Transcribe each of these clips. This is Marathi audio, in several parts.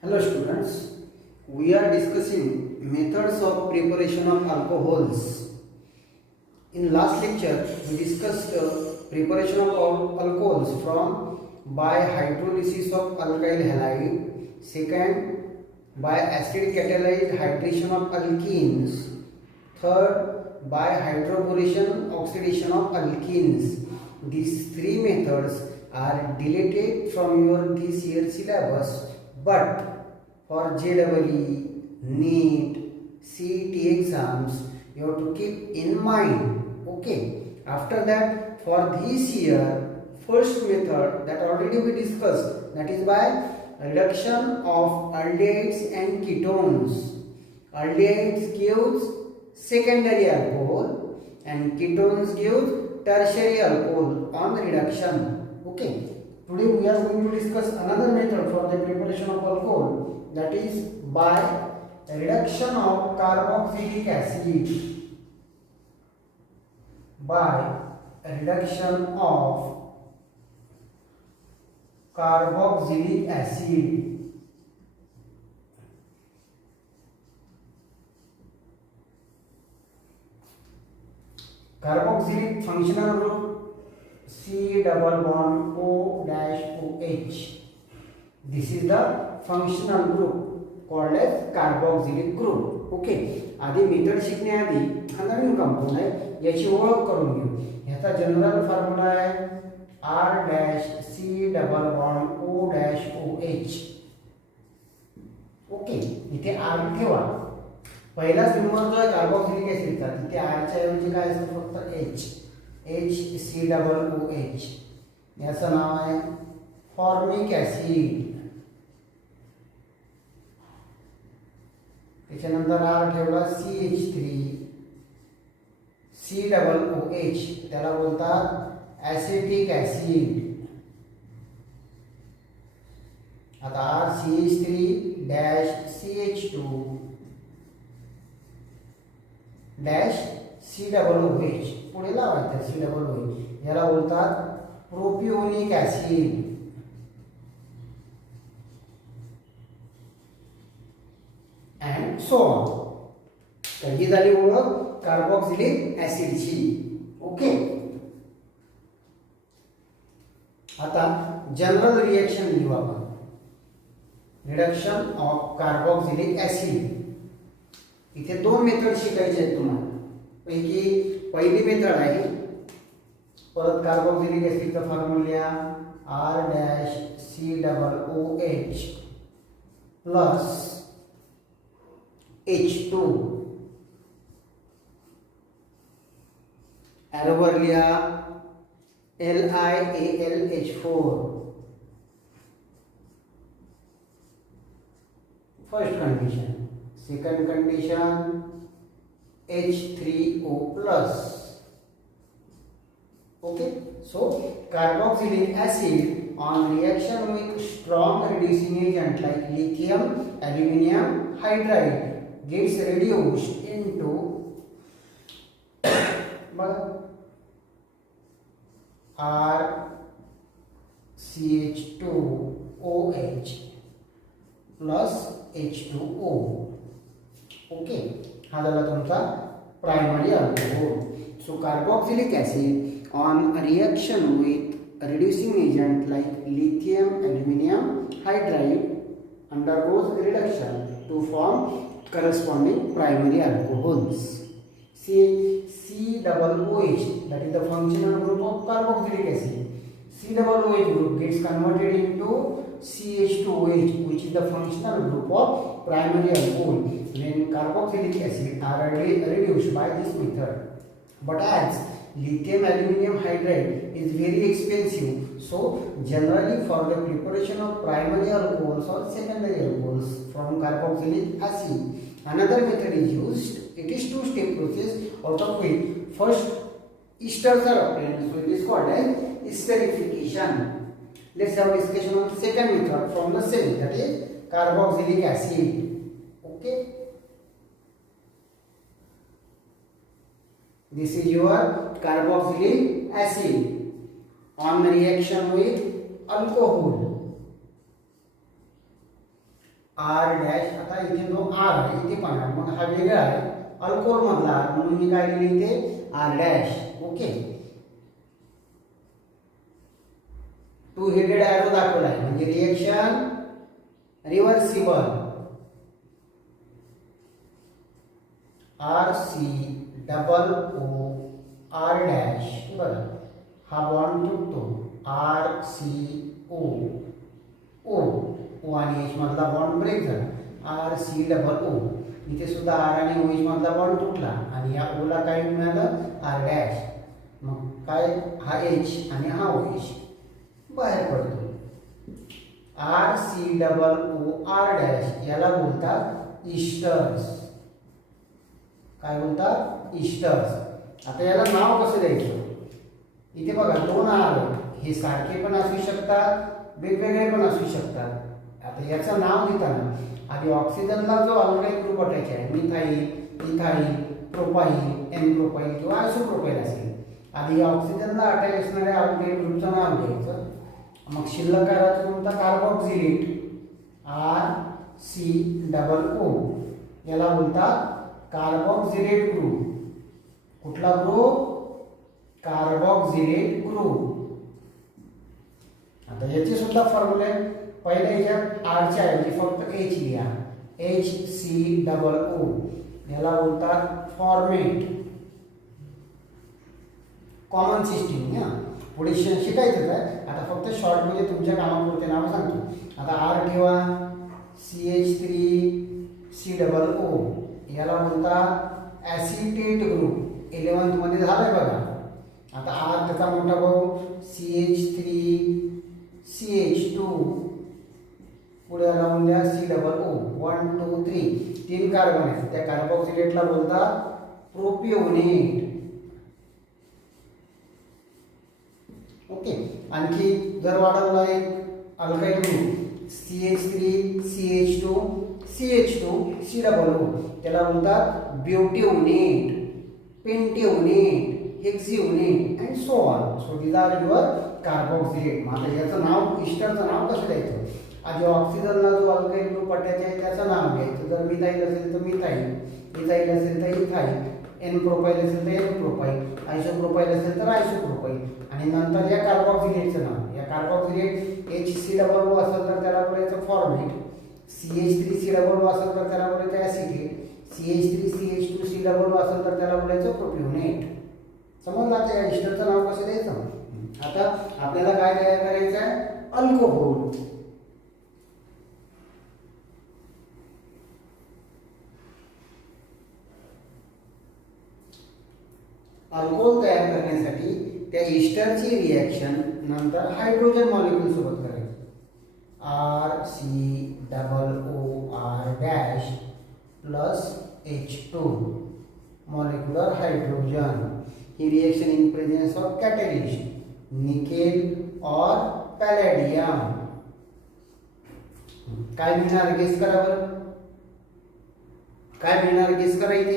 Hello students, we are discussing methods of preparation of alcohols. In last lecture, we discussed preparation of alcohols from by hydrolysis of alkyl halide, second by acid catalyzed hydration of alkenes, third by hydroboration oxidation of alkenes. These three methods are deleted from your this year syllabus, but for JEE, NEET, CET exams, you have to keep in mind. Okay. After that, for this year, first method that already we discussed, that is by reduction of aldehydes and ketones. Aldehydes gives secondary alcohol and ketones gives tertiary alcohol on reduction. Okay. Today we are going to discuss another method for the preparation of alcohol, that is by reduction of carboxylic acid. By reduction of carboxylic acid. Carboxylic functional group C double bond O dash OH. This is the functional group called as carboxylic group. Okay. आधी मेथड शिकण्याआधी हा नवीन कंपाऊंड आहे, याची ओळख करून घेऊ. याचा जनरल फॉर्म्युला आहे R dash C double bond O dash OH. Okay. इथे R ठेवा. पहिला नंबर जो आहे कार्बोक्सिलिक ऍसिडचा, तिथे R च्या ऐवजी काय असतं, फक्त H C डबल OH. याचं नाव आहे फॉर्मिक ऍसिड. त्याच्यानंतर R ठेवला CH3 C डबल OH, त्याला बोलतात ऍसिटिक ऍसिड. आता R CH3 dash CH2 dash C double OH, पुढे लावायचं C डबल OH, याला बोलतात प्रोपिओनिक ऍसिड. and so on. तर ही झाली ओळख कार्बोक्सिलिक ऍसिडची. ओके. आता जनरल रिएक्शन लिहू आपण. Reduction of carboxylic acid. इथे दोन मेथड शिकायचे आहेत तुम्हाला. पहिली मेथड आहे, परत कार्बोक्सिलिक ऍसिडचा formula R dash C double OH plus H2 ॲरोवर लिहा LiAlH4. First condition. Second condition H3O plus. Okay. So carboxylic acid on reaction with strong reducing agent like lithium aluminum hydride gets reduced into R CH2OH plus H2O. Okay. हा झाला तुमचा primary alcohol. So carboxylic acid on reaction with reducing agent like lithium aluminum hydride undergoes reduction to form corresponding primary alcohols. C double OH, that is the functional group of carboxylic acid. C double OH group gets converted into CH2OH, which is the functional group of primary alcohol when carboxylic acid are reduced by this method. But as lithium aluminum hydride is very expensive, so generally for the preparation of primary alcohols or secondary alcohols from carboxylic acid, another method is used. It is two-step process, out of which first esters are obtained, so it is called as esterification. Let's have a discussion on the second method from the same, that is carboxylic acid. Okay. This is your carboxylic acid on reaction with alcohol. R dash, आता इथे जो आर आहे इथे पण आहे, मग हा वेगळा आहे अल्कोहोल मधला आर, म्हणून मी काय लिहिले इथे R dash. Okay, two headed arrow दाखवला आहे म्हणजे reaction reversible. R C double O R dash, बरं हा बॉन्ड तुटतो आर सी ओ, ओ ओ आणि एच मधला बॉन्ड ब्रेक झाला आर सी डबल ओ, इथे सुद्धा आर आणि ओ एच मधला बॉन्ड तुटला आणि या ओ ला काय मिळालं आर डॅश, मग काय हा एच आणि हा ओ एच बाहेर पडतो. R C double O R dash याला बोलतात इस्टर्स. काय बोलतात इस्टर्स. आता याला नाव कसं द्यायचं, इथे बघा दोन आर हे सारखे पण असू शकतात वेगवेगळे पण असू शकतात. आता याचं नाव देताना आधी ऑक्सिजनला जो अल्काइल ग्रुप अटायचा आहे methyl, ethyl, propyl, N propyl किंवा आयसोप्रोपाइल असेल, आधी ऑक्सिजनला अटॅच असणाऱ्या अल्काइल ग्रुपचं नाव घ्यायचं. मग शिल्लक राहतो तुमचा carboxylate R C double O, याला बोलतात कार्बोक्सिलेट ग्रुप. कुठला ग्रुप कार्बोक्सिलेट ग्रुप. आता याचे सुद्धा फॉर्म्युले पहिल्या ह्याच्यात आरच्या ऐवजी फक्त एच लिहा एच सी डबल ओ, याला बोलतात फॉर्मेट. कॉमन सिस्टीम या पुढे शिकायचं आहे. आता फक्त शॉर्ट मध्ये तुमच्या कामापुरते नाव सांगतो. आता आर ठेवा CH3C O, याला बोलतात ॲसिटेट ग्रुप. 11th मध्ये झालंय बघा. आता आर त्याचा मोठा भाऊ CH3CH2, पुढे लावून द्या COO 1 2 3, 3 कार्बन आहेत. त्या कार्बोक्सिलेटला बोलतात प्रोपिओनेट. ओके, आणखी जर वाढवला एक अल्काइल ग्रुप CH3CH2CH2COO, त्याला बोलतात butanoate, pentanoate, hexanoate and so on. So these are your carboxylate. मग आता याचं नाव इस्टरचं नाव कसं द्यायचं, आधी ऑक्सिजनला जो अल्काइल ग्रुप अटॅच आहे त्याचं नाव घ्यायचं. जर मिथाइल असेल तर मिथाइल, इथाइल असेल तर इथाइल, एन प्रोपाइल असेल तर एन प्रोपाइल, आयसोप्रोपाइल असेल तर आयसोप्रोपाइल, आणि नंतर या कार्बोक्सिलेटचं नाव. या कार्बोक्सिलेट HCOO असेल तर त्याला बोलायचं फॉर्मेट, CH3COO असेल तर त्याला बोलायचं ॲसिटेट, CH3CH2COO असेल तर त्याला बोलायचं प्रोपिओनेट. समजलं आता या इस्टरचं नाव कसं द्यायचं. आता आपल्याला काय तयार करायचं आहे, अल्कोहोल. अल्कोहोल तयार करण्यासाठी त्या इस्टरची रिॲक्शन नंतर हायड्रोजन मॉलिक्यूल सोबत करायची. RCOOR dash plus H2 molecular hydrogen. He reaction in presence of catalyst nickel और पॅलेडियम. काय मिळणार गेस करा बरं, काय मिळणार गेस करा इथे.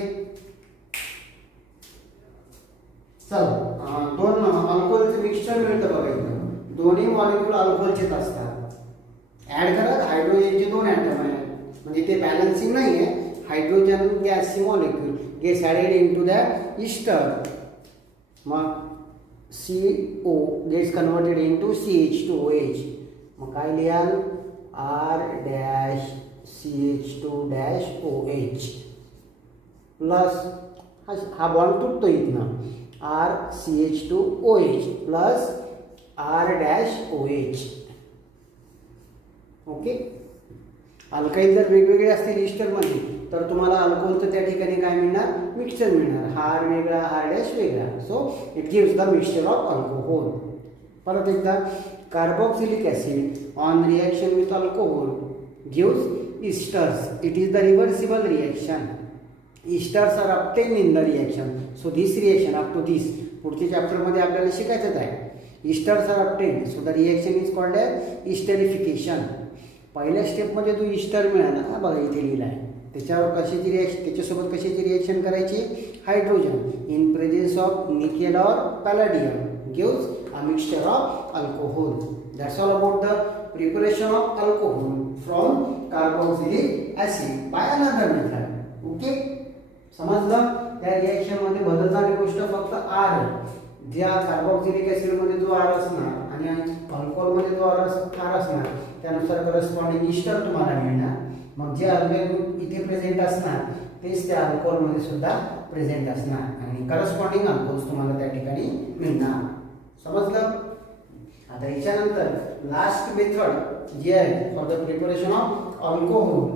चला, दोन अल्कोहोलचं मिक्सचर मिळतं बघा इथं. दोन्ही मॉलिक्यूल अल्कोहोलचेच असतात. ऍड करा, हायड्रोजनचे 2 ॲटम आहेत म्हणजे ते बॅलन्सिंग नाही आहे. हायड्रोजन गॅसची molecule gets added into the ester. मग CO gets converted into CH2OH. मग काय लिहाल R डॅश CH2-OH प्लस हा बॉन्ड तुटतो इथनं RCH2OH plus R-OH. Okay, alkyl जर वेगवेगळे असतील इस्टरमध्ये तर तुम्हाला अल्कोहोलचं त्या ठिकाणी काय मिळणार, मिक्सचर मिळणार. हा आर वेगळा, आर डॅश वेगळा. So it gives the mixture of alcohol. परत एकदा, carboxylic acid on reaction with alcohol gives esters. It is the reversible reaction. Esters are obtained in the reaction. So this reaction up to this पुढच्या चॅप्टरमध्ये आपल्याला शिकायचंच आहे. Esters are obtained. So the reaction is called as esterification. पहिल्या स्टेपमध्ये जो इस्टर मिळाला, हा बघा इथे लिहिला आहे, त्याच्यावर कशाची रिॲक्शन, त्याच्यासोबत कशाची रिॲक्शन करायची, hydrogen in presence of nickel और palladium gives a mixture of alcohol. That's all about the preparation of alcohol from carboxylic acid by another method. Okay, समजलं? त्या रिएक्शन मध्ये बदलणारी गोष्ट फक्त R आहे. ज्या कार्बोक्सिलिक ऍसिड मध्ये जो R असणार आणि अल्कोहोल मध्ये जो R असणार त्यानुसार करस्पॉन्डिंग इस्टर तुम्हाला मिळणार. मग जे अल्काइल ग्रुप इथे प्रेझेंट असणार तेच त्या अल्कोहोल मध्ये सुद्धा प्रेझेंट असणार आणि करस्पॉन्डिंग अल्कोहोल्स तुम्हाला त्या ठिकाणी मिळणार. समजलं? आता याच्यानंतर लास्ट मेथड जी आहे for the preparation of alcohol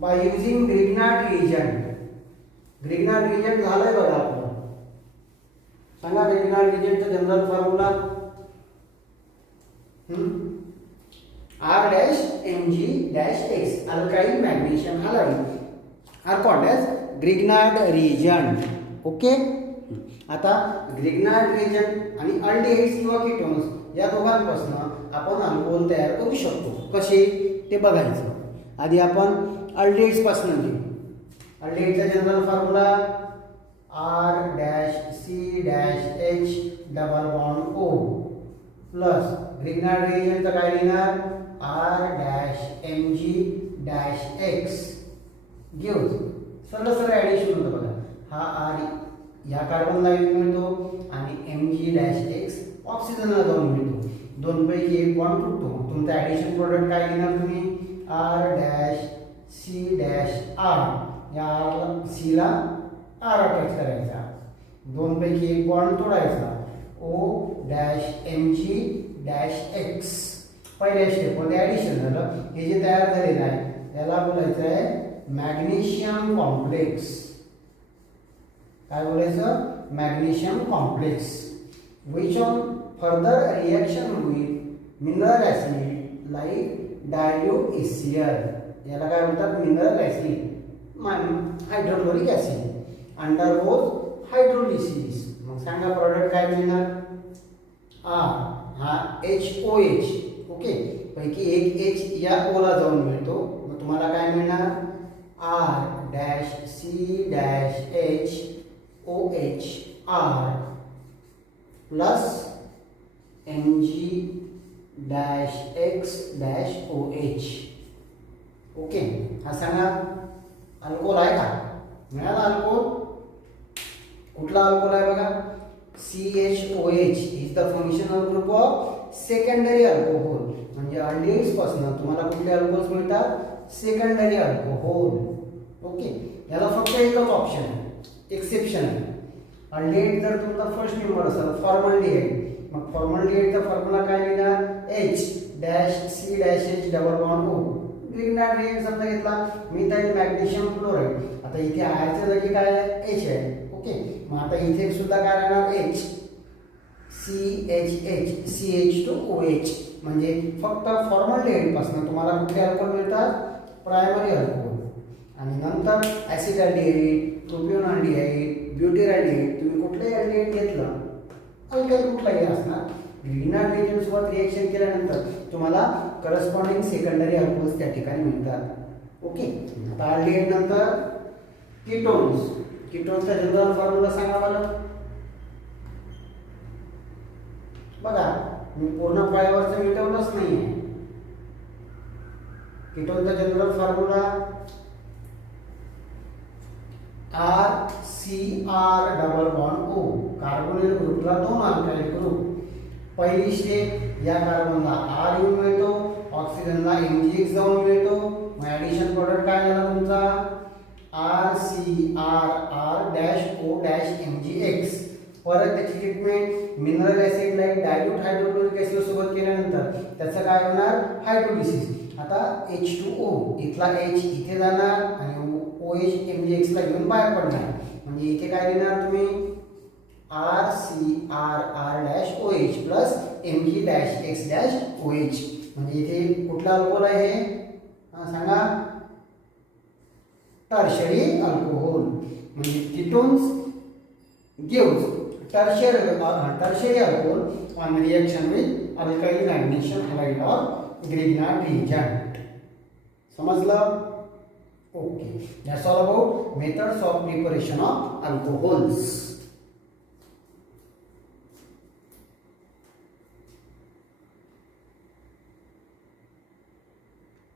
by using Grignard reagent. Grignard reagent झालंय बघा आपलं. सांगा ग्रिग्नार्ड रिएजंटचा general formula R-Mg-X alkyl magnesium halide are called as Grignard reagent. Okay, आता ग्रिग्नार्ड रिएजंट आणि अल्डिहाइड्स किंवा कीटोन्स या दोघांपासून आपण अल्कोहोल तयार करू शकतो. कसे ते बघायचं. आधी आपण अल्डिहाइड्स पासून घेऊ. अल्डिहाइडचा general formula R-C-H double bond O plus Grignard रिएजंटचं काय लिहिणार R-Mg-X गिव्स सरळ सरळ ॲडिशन होतं बघा. हा R या कार्बनला मिळतो आणि Mg-X ऑक्सिजनला जाऊन मिळतो. दोन पैकी एक बॉन्ड तुटतो. तुमचं ॲडिशन प्रोडक्ट काय लिहिणार तुम्ही R-C-R. या C ला R अटॅच करायचा. दोन पैकी एक बॉन्ड तोडायचा O-Mg-X. पहिल्या स्टेप मध्ये ॲडिशन झालं. हे जे तयार झालेलं आहे याला बोलायचं आहे मॅग्नेशियम कॉम्प्लेक्स. काय बोलायचं? Magnesium complex which on further reaction with mineral acid like diluCl. याला काय म्हणतात? Mineral acid hydrochloric acid undergoes hydrolysis. मग सांगा प्रोडक्ट काय मिळणार? R हा HOH. ओके, पैकी एक H या O ला जाऊन मिळतो. मग तुम्हाला काय मिळणार R-C-HOHR प्लस Mg-X-OH. ओके, हा सांगा अल्कोहोल आहे का? मिळाला अल्कोहोल. कुठला अल्कोहोल आहे बघा? CHOH is the functional group of secondary alcohol. म्हणजे अल्डिहाइड्स पासून तुम्हाला कुठले अल्कोहोल्स मिळतात? Secondary alcohol. ओके, याला फक्त एकच ऑप्शन आहे, एक्सेप्शन आहे. अल्डिहाइड जर तुमचा फर्स्ट नंबर असेल फॉर्मल्डिहाइड, मग फॉर्मल्डिहाइडचा फॉर्म्युला काय लिहिणार H-C-H double bond O. Grignard reagent समजा घेतला मिथाइल मॅग्नेशियम क्लोराइड. आता इथे R च्या जागी काय आहे? H आहे. ओके, मग आता इथे सुद्धा काय राहणार H CH2OH. म्हणजे फक्त फॉर्मल्डिहाइड पासून तुम्हाला कुठले अल्कोहोल मिळतात? Primary alcohol. आणि नंतर ऍसिडल्डिहाइड, प्रोपियोनल्डिहाइड, ब्युटेरल्डिहाइड. तुम्ही कुठलंही अल्डिहाइड घेतलं अल्काइल कुठलाही असणार. ग्रिग्नार्ड रिएजंट सोबत रिएक्शन केल्यानंतर तुम्हाला करस्पॉन्डिंग सेकंडरी अल्कोहोल्स त्या ठिकाणी मिळतात. ओके, आता अल्डिहाइड नंतर कीटोन्स. कीटोन्सचा जनरल फॉर्म्युला सांगा मला. बघा मी पूर्ण पायावरचं मिटवलंच नाहीये. कीटोनचा general formula R-C-R double bond O. Carbonyl ग्रुपला दोन अल्काइल ग्रुप. पहिली स्टेप या कार्बनला R येऊन मिळतो, ऑक्सिजनला Mg-X जाऊन मिळतो. मग ऍडिशन प्रोडक्ट काय झाला तुमचा R-C-R-R-O-Mg-X. परत त्याची treatment mineral acid like dilute hydrochloric acid सोबत केल्यानंतर त्याचं काय होणार? हायड्रोलिसिस. आता H2O इथला H इथे जाणार आणि OH Mg-X ला घेऊन बाहेर पडणार. म्हणजे इथे काय लिहिणार तुम्ही R-C-R-R-OH प्लस Mg-X-OH. म्हणजे इथे कुठला अल्कोहोल आहे हे सांगा? Tertiary alcohol. म्हणजे ketones gives tertiary alcohol on reaction with alkyl magnesium halide or Grignard reagent. समजलं? Okay, that's all about methods of preparation of alcohols.